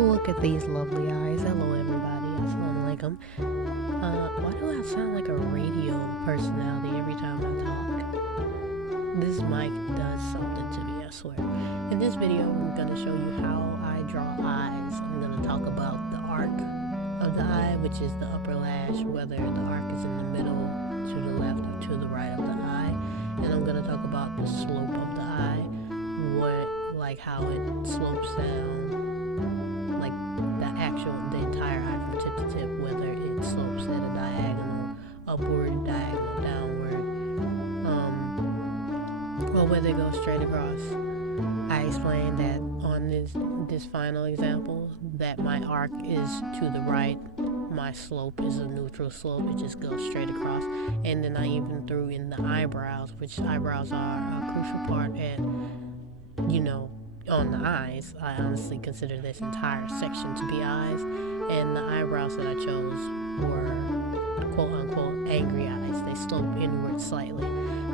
Look at these lovely eyes. Hello, everybody. Assalamu alaikum. Why do I sound like a radio personality every time I talk? This mic does something to me, I swear. In this video, I'm going to show you how I draw eyes. I'm going to talk about the arc of the eye, which is the upper lash, whether the arc is in the middle, to the left, or to the right of the eye. And I'm going to talk about the slope of the eye, how it slopes down, like the entire eye from tip to tip, whether it slopes at a diagonal upward, diagonal downward, or whether it goes straight across. I explained that on this final example that my arc is to the right, my slope is a neutral slope, it just goes straight across. And then I even threw in the eyebrows, which eyebrows are a crucial part at, on the eyes. I honestly consider this entire section to be eyes, and the eyebrows that I chose were quote unquote angry eyes. They slope inward slightly.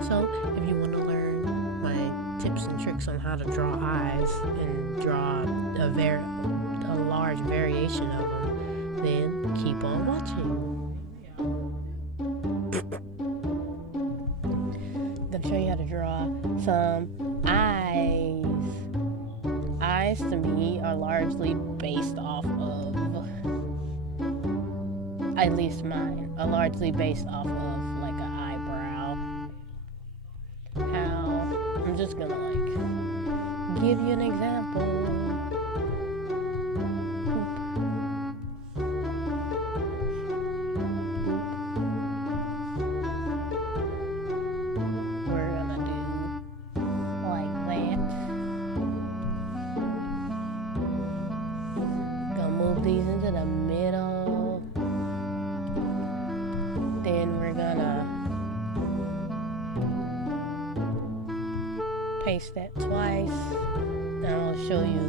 So if you want to learn my tips and tricks on how to draw eyes and draw a large variation of them, then keep on watching. I'm gonna show you how to draw some eyes. Eyes to me are largely based off of, at least mine, are largely based off of like an eyebrow. How, I'm just gonna give you an example. These into the middle, then we're gonna paste that twice, and I'll show you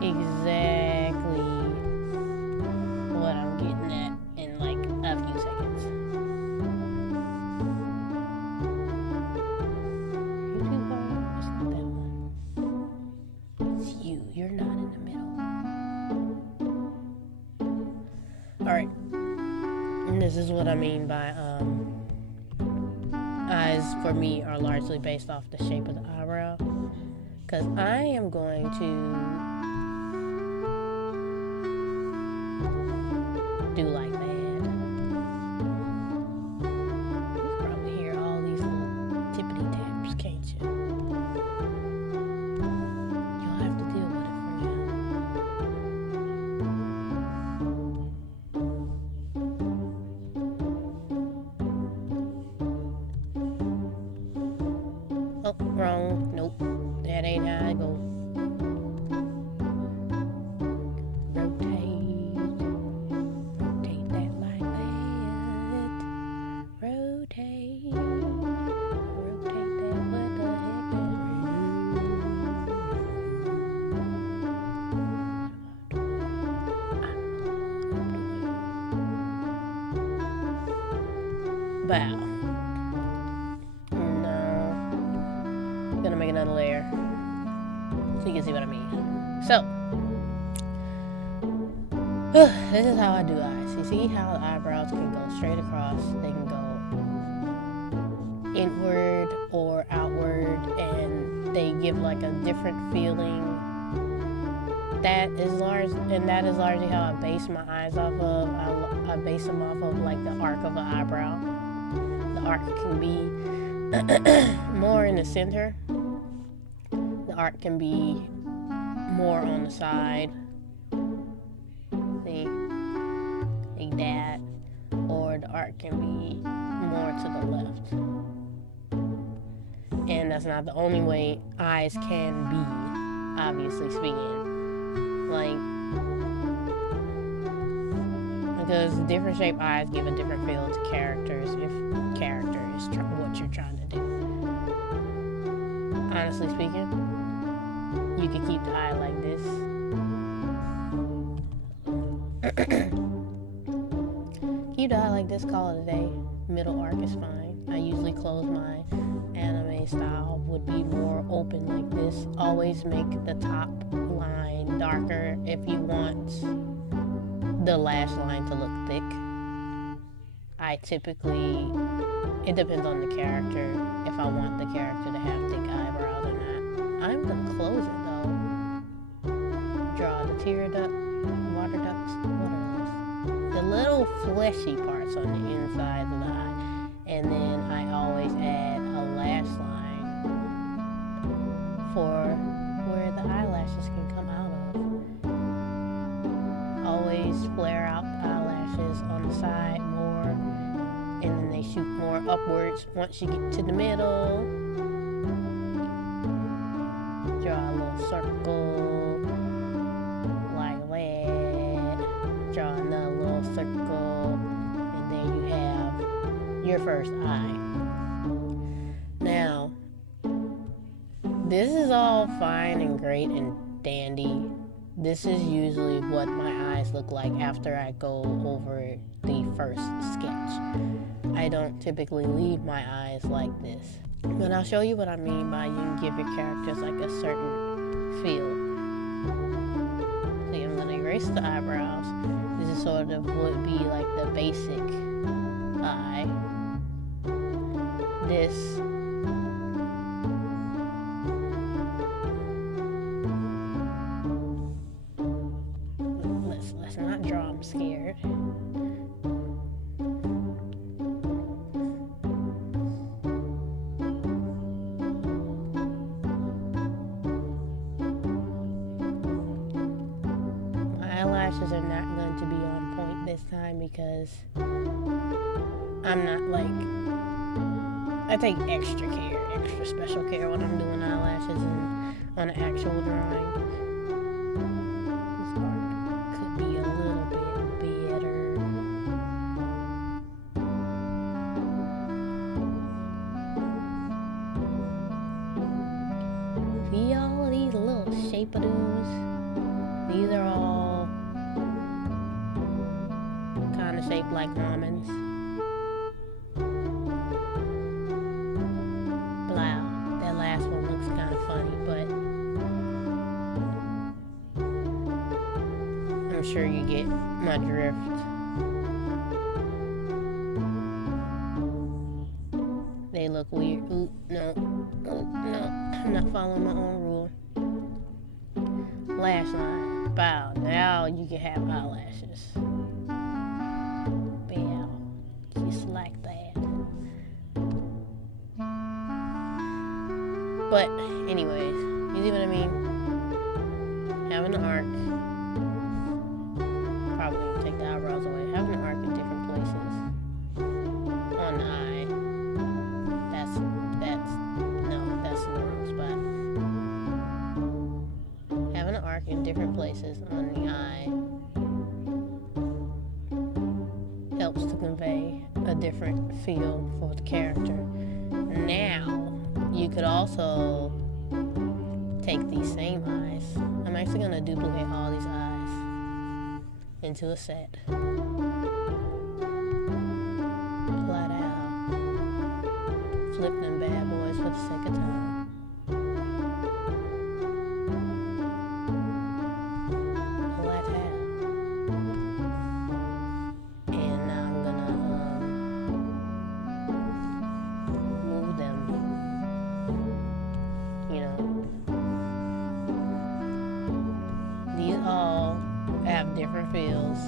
exactly what I'm getting at in like a few seconds. It's not that one. It's you. You're not in the middle. Alright, and this is what I mean by eyes for me are largely based off the shape of the eyebrow, because I am going to do like that. You can probably hear all these little tippity taps, can't you? You'll have to deal with it for now. Oh, wrong. Nope. That ain't how I go. Rotate that like that. Rotate that. What the heck is Bow. Gonna make another layer so you can see what I mean. So this is how I do eyes. You see how the eyebrows can go straight across, they can go inward or outward, and they give like a different feeling. That is largely how I base my eyes off of. I base them off of like the arc of an eyebrow. The arc can be more in the center. The arc can be more on the side, see, like that, or the arc can be more to the left. And that's not the only way eyes can be, obviously speaking. Because different shaped eyes give a different feel to characters if character is what you're trying to do. Honestly speaking, you could keep the eye like this. Keep the eye like this, call it a day. Middle arc is fine. I usually close my anime style would be more open like this. Always make the top line darker if you want the lash line to look thick. I typically, it depends on the character, if I want the character to have thick eyebrows or not. I'm gonna close it though. Draw the tear duct, water ducts, what are those? The little fleshy parts on the inside of the eye. And then I always add a lash line for where the eyelashes can come out of. Always flare out the eyelashes on the side more, and then they shoot more upwards once you get to the middle. Draw a little circle like that. Draw another little circle, and there you have your first eye. Now, this is all fine and great and dandy. This is usually what my eyes look like after I go over the first sketch. I don't typically leave my eyes like this. But I'll show you what I mean by you can give your characters like a certain feel. See, I'm gonna erase the eyebrows. This is sort of would be like the basic eye. This let's not draw. I'm scared. My eyelashes are not going to be on point this time because I'm not like, I take extra care, extra special care when I'm doing eyelashes and on an actual drawing. This part could be a little bit better. See all of these little shape-a-doos? These are all kind of shaped like almonds. I'm sure you get my drift. They look weird. Ooh, no. Oh, no. I'm not following my own rule. Lash line. Bow. Now you can have eyelashes. Bow. Just like that. But, anyways, you see what I mean? Having an arc. Probably take the eyebrows away. Having an arc in different places on the eye. That's in the wrong spot. Having an arc in different places on the eye helps to convey a different feel for the character. Now, you could also take these same eyes. I'm actually going to duplicate all these eyes into a set. Flat out. Flip them bad boys for the second time. Flat out. And now I'm gonna move them. You know. These all have different feels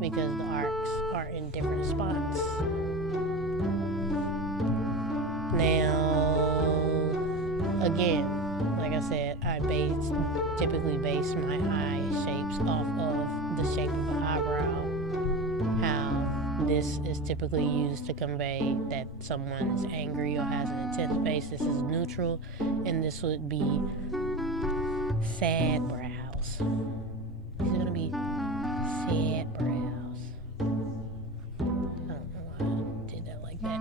because the arcs are in different spots. Now, again, like I said, I typically base my eye shapes off of the shape of an eyebrow. How this is typically used to convey that someone is angry or has an intense face. This is neutral, and this would be sad brows. These are gonna be sad brows. I don't know why I did that like that.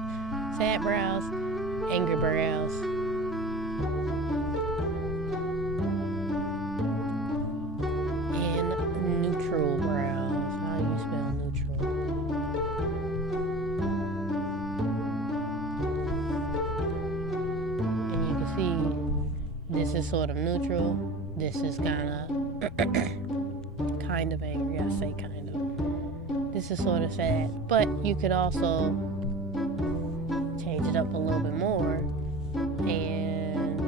Sad brows, angry brows. And neutral brows. How do you spell neutral? this is sort of neutral. This is kind of angry. I say kind of. This is sort of sad. But you could also change it up a little bit more and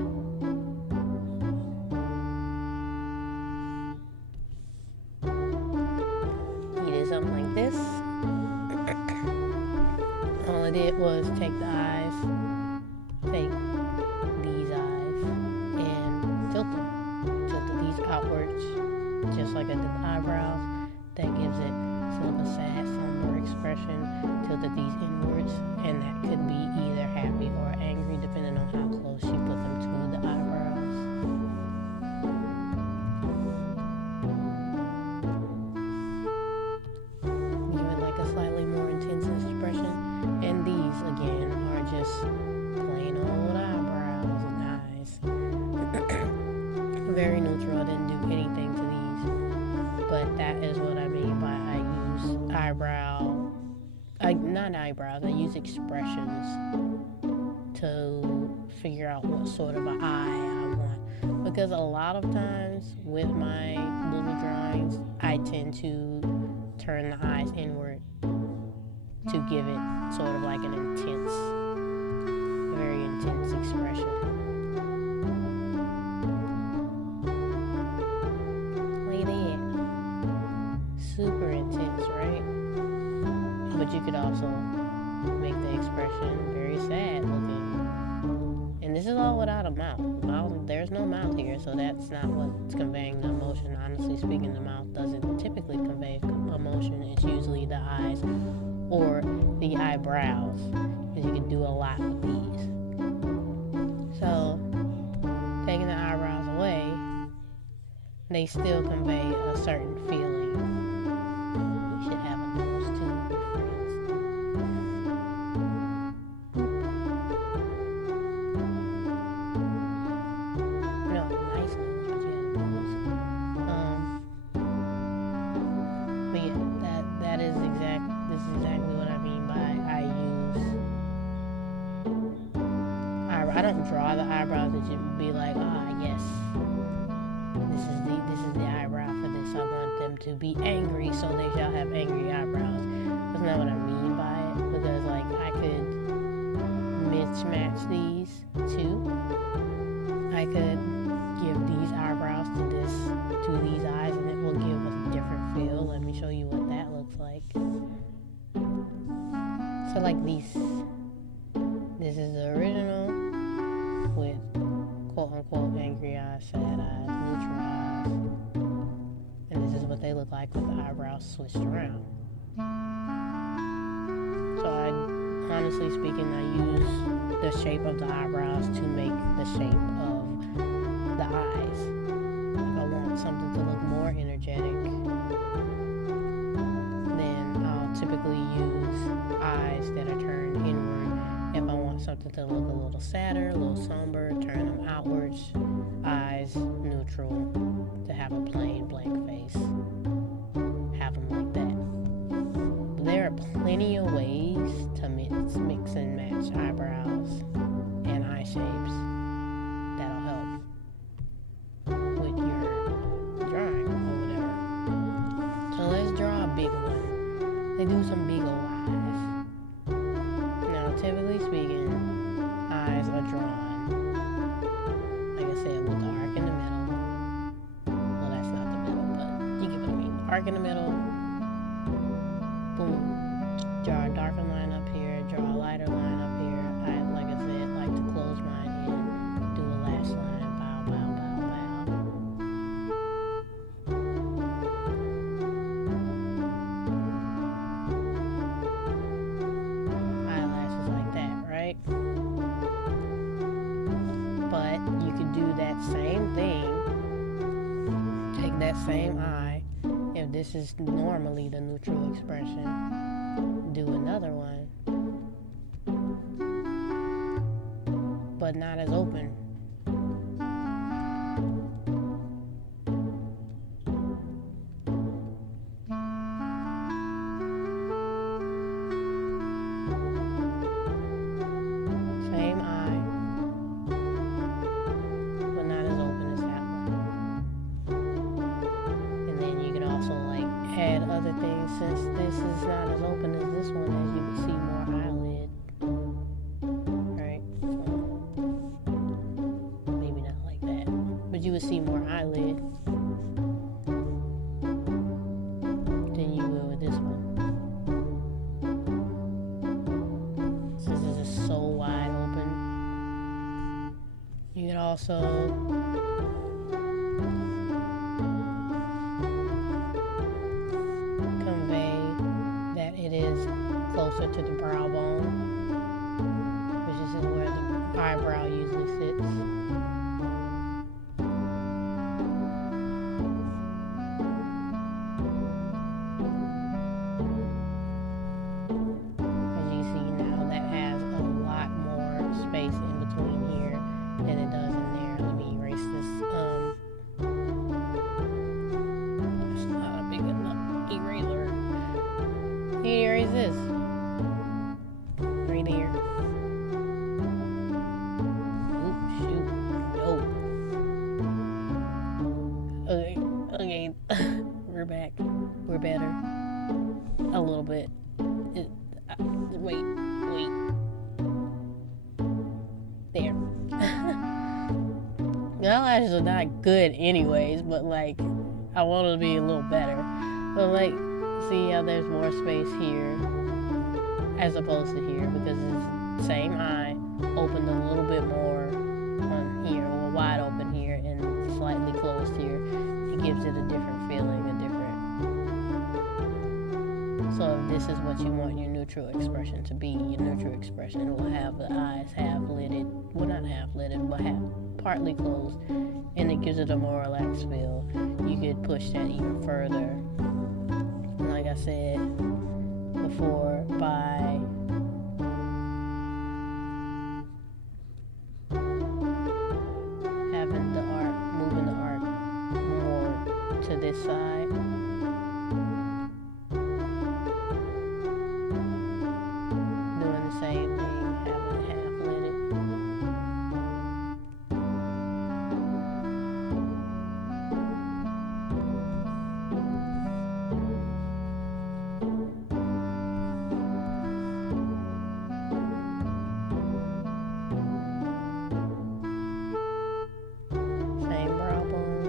you did something like this. All I did was take the eyes, take these eyes, and tilt them. Tilted these outwards, just like I did the eyebrows. That gives it sort of a sad, somber expression. Tilted these inwards, and that could be either happy or angry, depending on how close you put them to the eyebrows. Give it like a slightly more intense expression. And these, again, are just plain old eyebrows and eyes. Very neutral. I didn't do anything to these. But that is what I mean by I use not eyebrows, I use expressions to figure out what sort of an eye I want. Because a lot of times with my little drawings, I tend to turn the eyes inward to give it sort of like an very intense expression. Look at that. Super intense, right? But you could also make the expression very sad looking. And this is all without a mouth. There's no mouth here, so that's not what's conveying the emotion. Honestly speaking, the mouth doesn't typically convey emotion. It's usually the eyes or the eyebrows, because you can do a lot with these. So, taking the eyebrows away, they still convey a certain feeling. You should have a nose too, my friends. No, nice nose, but you had a nose. But yeah, this is exactly what I mean by I use. I don't draw the eyebrows that you be like, yes, this is the eyebrow for this. I want them to be angry, so they shall have angry eyebrows. That's not what I mean by it, because like I could mismatch these two. I could give these eyebrows to these eyes, and it will give a different feel. Let me show you what that looks like. So like these, this is the original with quote-unquote angry eyes, sad eyes, neutral eyes. And this is what they look like with the eyebrows switched around. So honestly speaking, I use the shape of the eyebrows to make the shape of the eyes. If I want something to look more energetic, then I'll typically use eyes that are turned inward. If I want something to look a little sadder, a little somber, turn them outwards. Eyes neutral, to have a plain blank face. Have them like that. But there are plenty of ways to mix and match eyebrows and eye shapes that'll help with your drawing or whatever. So let's draw a big one. They do some big old eyes. Now, typically speaking, eyes are drawn, like I said, with the arc in the middle. Well, that's not the middle, but you get what I mean. Arc in the middle. Boom. Draw a darker line up here. Draw a lighter line up here. Like I said, like to close mine in. Do a lash line. Bow, bow, bow, bow. Eyelashes like that, right? But you could do that same thing. Take that same eye. If this is normally the neutral expression, do another one, but not as open. Same eye, but not since this is not as open as this one, as you would see more eyelid. Right? Maybe not like that. But you would see more eyelid than you will with this one. Since this is so wide open. You can also convey that it is closer to the brow bone, which is where the eyebrow usually sits. As you see now, that has a lot more space in between here than it does in there. Let me erase this. It's not a big enough eraser. You erase this. Right there. Oop, shoot. No. Okay. We're back. We're better. A little bit. Wait. There. The eyelashes are not good anyways, but like, I want it to be a little better. But like, see how there's more space here as opposed to here, because it's the same eye, opened a little bit more on here, or wide open here, and slightly closed here. It gives it a different feeling, So if this is what you want your neutral expression to be, your neutral expression will have the eyes half lidded, well not half lidded, but partly closed, and it gives it a more relaxed feel. You could push that even further, like I said before, by having the arc, moving the arc more to this side. Doing the same thing, having it half lidded. Same brow bone,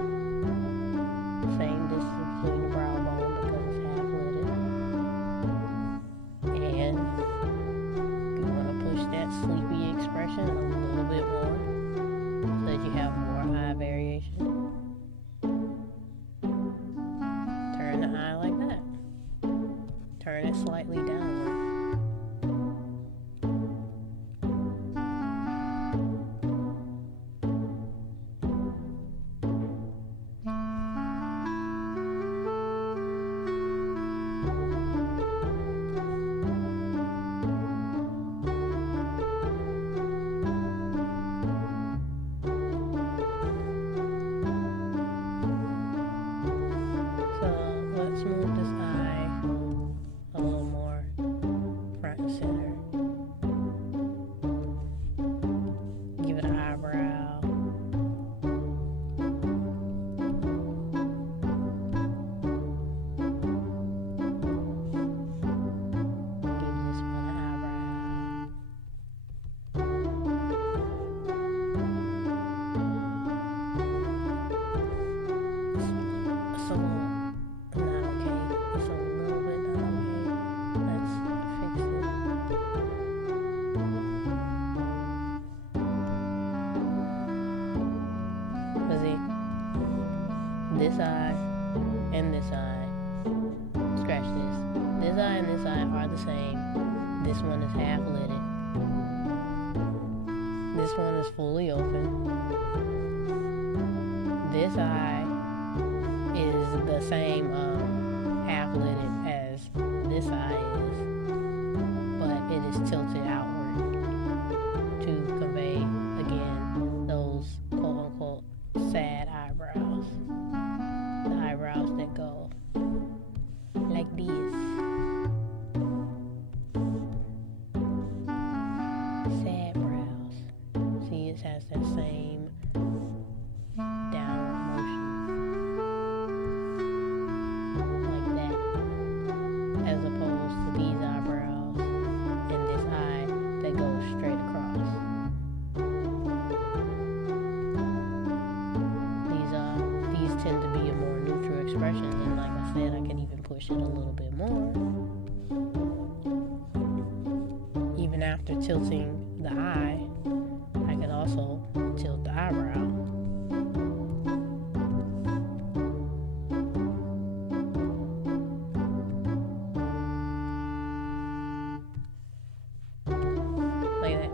same distance between the brow bone because it's half lidded. And you want to push that sleepy expression a little bit more so that you have more eye variation. Turn the eye like that. Turn it slightly downward. So let's move this eye a little more front and center. Give it an eyebrow. Give this one an eyebrow. It's a little not okay. It's a little bit not okay. Let's fix it. Let's see. This eye and this eye. Scratch this. This eye and this eye are the same. This one is half lidded. This one is fully open. This eye is the same half lidded as this eye is, but it is tilted outward to convey again those quote unquote sad eyebrows, the eyebrows that go like this. Sad brows. See, it has that same downward motion. Like that. expressions, and like I said, I can even push it a little bit more. Even after tilting the eye, I can also tilt the eyebrow. Like that.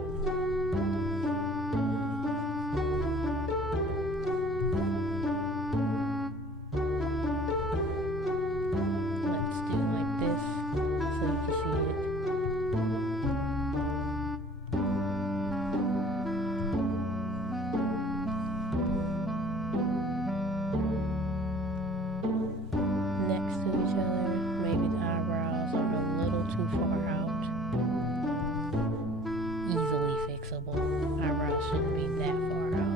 Let's do like this so you can see it. Next to each other, maybe the eyebrows are a little too far out. Easily fixable. Eyebrows shouldn't be that far out.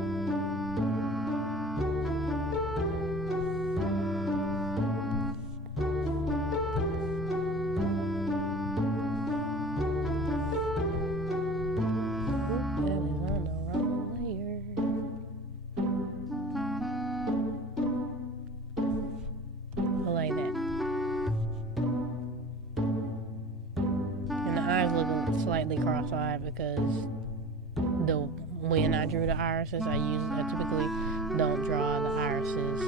Slightly cross-eyed because when I drew the irises, I typically don't draw the irises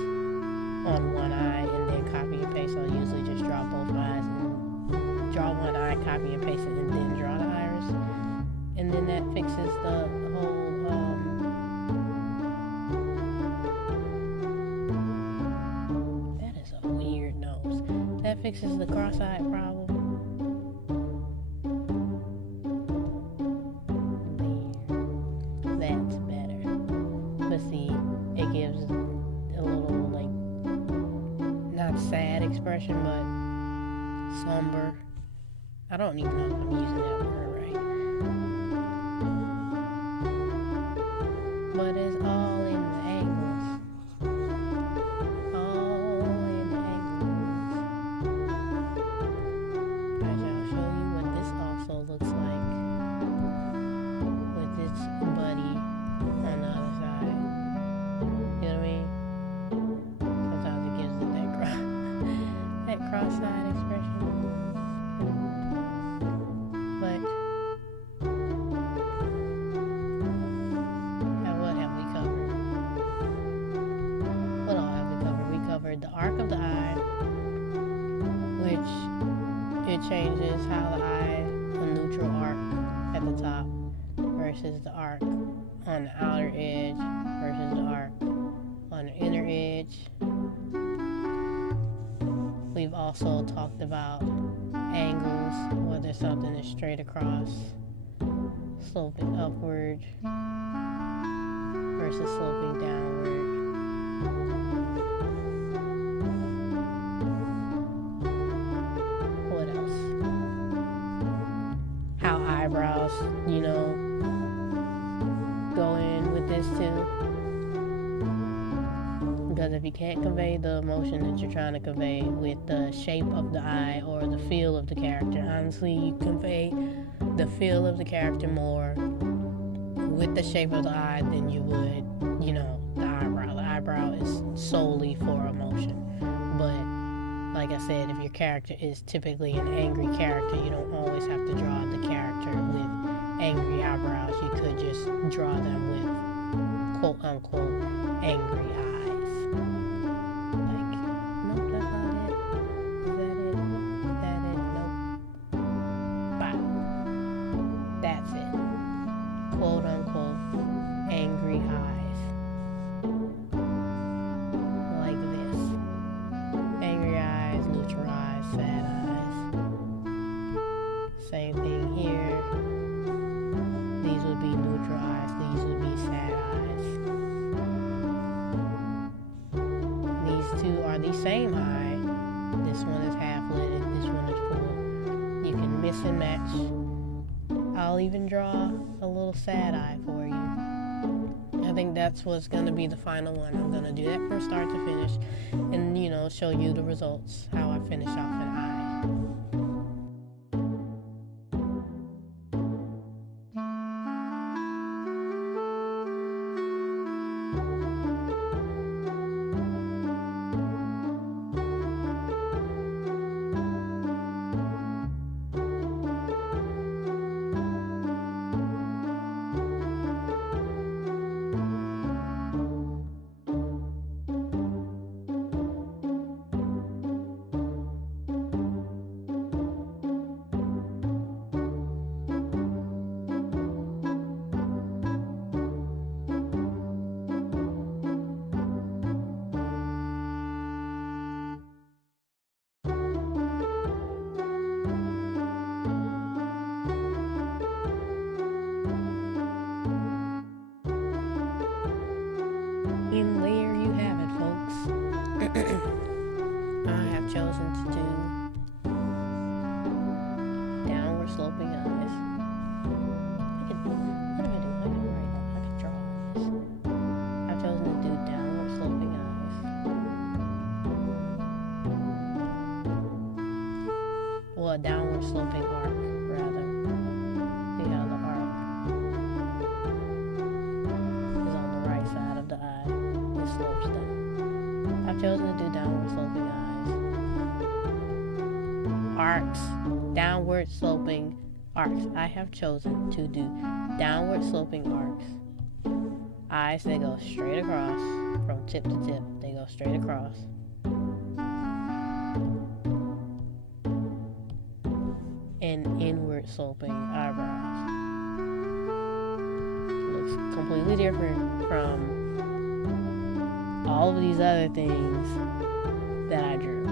on one eye and then copy and paste. I'll usually just draw both eyes and draw one eye, copy and paste it, and then draw the iris, and then that fixes the whole that is a weird nose. That fixes the cross-eyed problem. See, it gives a little like not sad expression but somber. I don't even know if I'm using that word right, but it's all in the angles. All in the angles. I shall show you what this also looks like with its buddy on the other side. You know what I mean? Sometimes it gives it that cross-eyed expression. But what have we covered? What all have we covered? We covered the arc of the eye, which it changes how the eye, a neutral arc at the top versus the arc on the outer edge versus the arc on the inner edge. We've also talked about angles, whether something is straight across, sloping upward versus sloping downward. What else? How eyebrows, go in with this too. Because if you can't convey the emotion that you're trying to convey with the shape of the eye or the feel of the character, honestly, you convey the feel of the character more with the shape of the eye than you would, the eyebrow. The eyebrow is solely for emotion. But like I said, if your character is typically an angry character, you don't always have to draw the character with angry eyebrows. You could just draw them with quote unquote angry eyes. Like, nope, that's not it. Is that it? Is that it? Nope. Wow. That's it. Quote unquote angry eyes. Like this. Angry eyes, neutral eyes, sad eyes. Same thing here. These would be neutral eyes, these would be sad eyes. These two are the same eye. This one is half lidded, this one is full. You can mix and match. I'll even draw a little sad eye for you. I think that's what's going to be the final one. I'm going to do that from start to finish and, show you the results, how I finish off an eye. And there you have it, folks. I have chosen to do downward sloping eyes. What am I doing? I can write that. I can draw on this. I've chosen to do downward sloping eyes. Well, a downward sloping arc, rather. See how the arc is on the right side of the eye. It slopes down. I've chosen to do downward sloping eyes. Arcs. Downward sloping arcs. I have chosen to do downward sloping arcs. Eyes, they go straight across from tip to tip. They go straight across. And inward sloping eyebrows. Looks completely different from all of these other things that I drew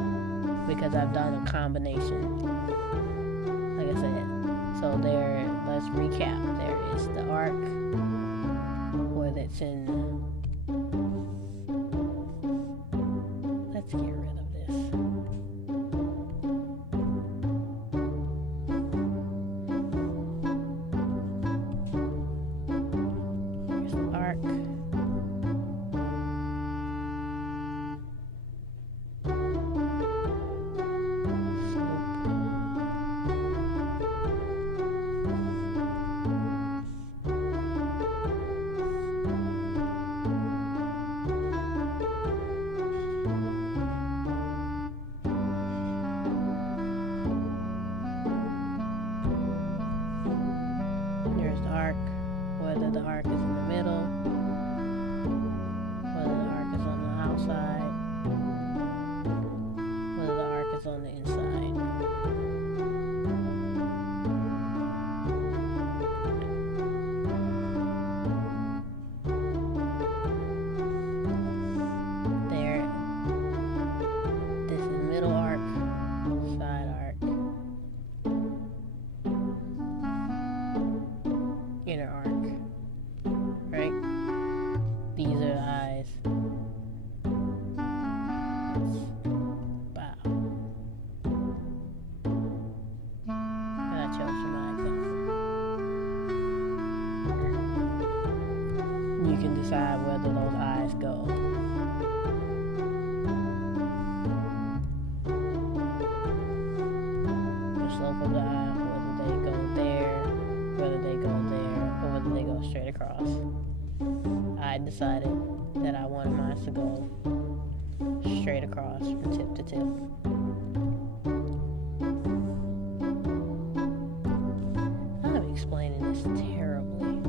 because I've done a combination. Like I said, so there. Let's recap. There is the arc, whether it's in. Let's get rid of this. There's the arc. Whether the arc is in the middle, whether the arc is on the outside, whether the arc is on the inside. There, this is middle arc, side arc, inner arc. These are the eyes. Wow. And I chose for my example. You can decide whether those eyes go. The slope of the eye, whether they go there, whether they go there, or whether they go straight across. I decided that I wanted mine to go straight across from tip to tip. I'm explaining this terribly.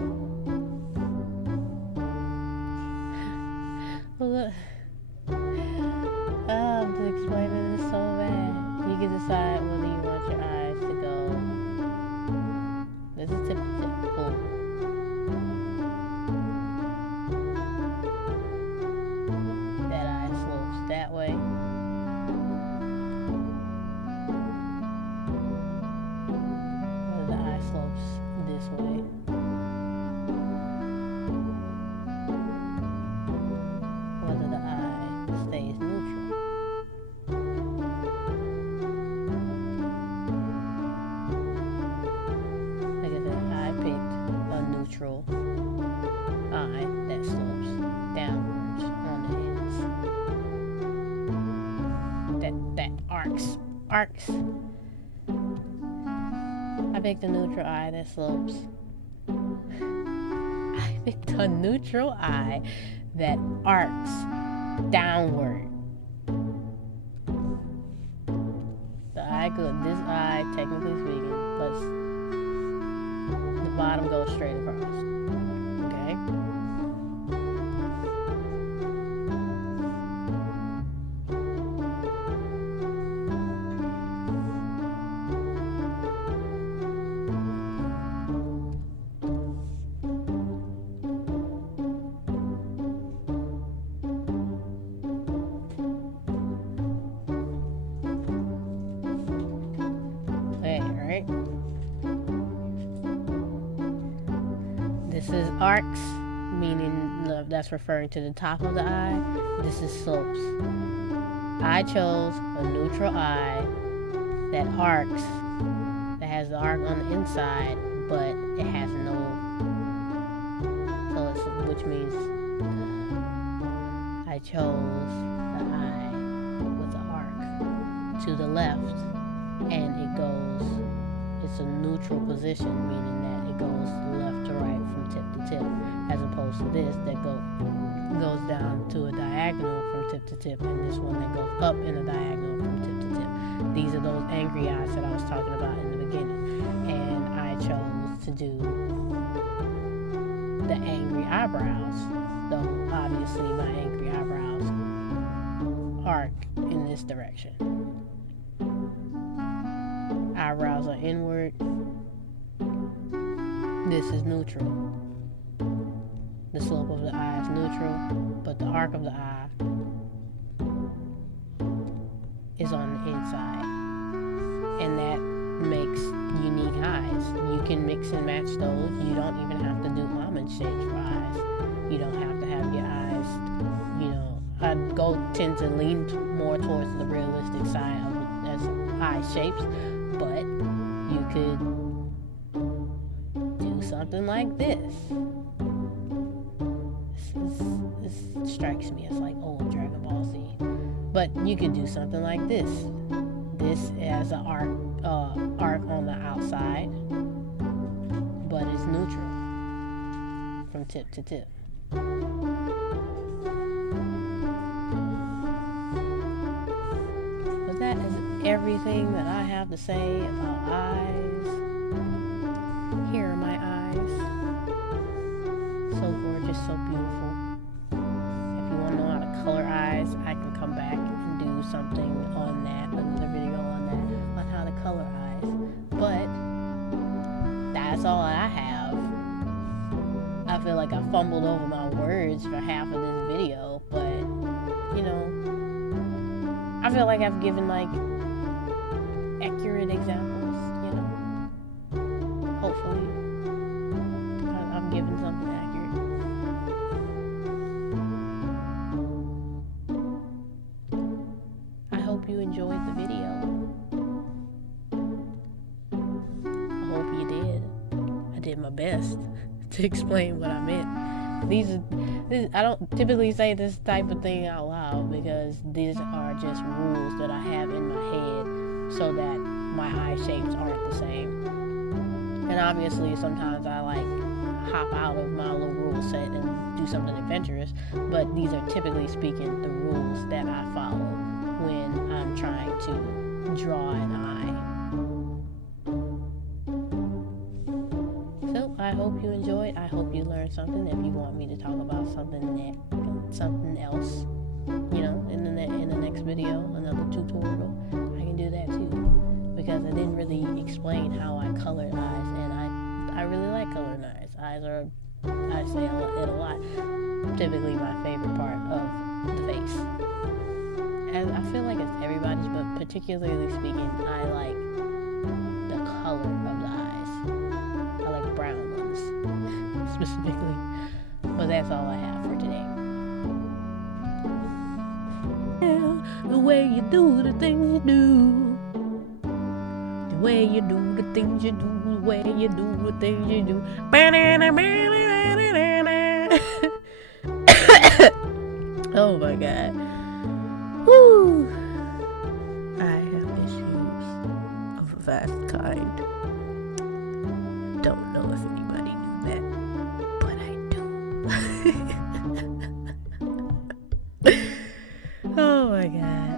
Look, I'm explaining this so bad. You can decide whether you want your eyes to go. This is tip to tip. Boom. That way. Whether the eye slopes this way. Whether the eye stays neutral. Like I said, I picked a neutral eye that slopes downwards on the ends. That arcs. I picked a neutral eye that slopes. I picked a neutral eye that arcs downward. This eye, technically speaking, the bottom goes straight across. Okay? This is arcs, meaning the that's referring to the top of the eye. This is slopes. I chose a neutral eye that arcs, that has the arc on the inside, but it has no, so it's, which means I chose the eye with the arc to the left, and it goes, it's a neutral position, meaning that it goes left to right from tip to tip, as opposed to this that goes down to a diagonal from tip to tip, and this one that goes up in a diagonal from tip to tip. These are those angry eyes that I was talking about in the beginning, and I chose to do the angry eyebrows, though obviously my angry eyebrows arc in this direction. Eyebrows are inward. This is neutral. The slope of the eye is neutral, but the arc of the eye is on the inside. And that makes unique eyes. You can mix and match those. You don't even have to do almond shapes for eyes. You don't have to have your eyes, I tend to lean more towards the realistic side of as eye shapes, but you could do something like this. This strikes me as like old Dragon Ball Z. But you could do something like this. This has an arc on the outside, but it's neutral from tip to tip. But that is everything that I have to say about eyes. Here are my eyes. So gorgeous, so beautiful. If you want to know how to color eyes, I can come back and do something on that, another video on that, on how to color eyes. But that's all I have. I feel like I fumbled over my words for half of this video, but I feel like I've given like accurate examples, hopefully I'm giving something accurate. I hope you enjoyed the video. I hope you did. I did my best to explain what I meant. I don't typically say this type of thing out loud because these are just rules that I have in my head so that my eye shapes aren't the same. And obviously sometimes I hop out of my little rule set and do something adventurous, but these are typically speaking the rules that I follow when I'm trying to draw an eye. So I hope you enjoyed. I hope you learned something. If you want me to talk about something else, in the next video, another tutorial, I can do that too. Because I didn't really explain how I colored eyes, and I really like coloring eyes. Eyes are, I say it a lot, typically my favorite part of the face. And I feel like it's everybody's, but particularly speaking, I like the color of the eyes. I like brown ones, specifically. But that's all I have for today. The way you do the things you do. The way you do the things you do. The way you do the things you do. Oh my God. Woo! I have issues of a vast kind. Don't know if anybody knew that, but I do. Oh my God.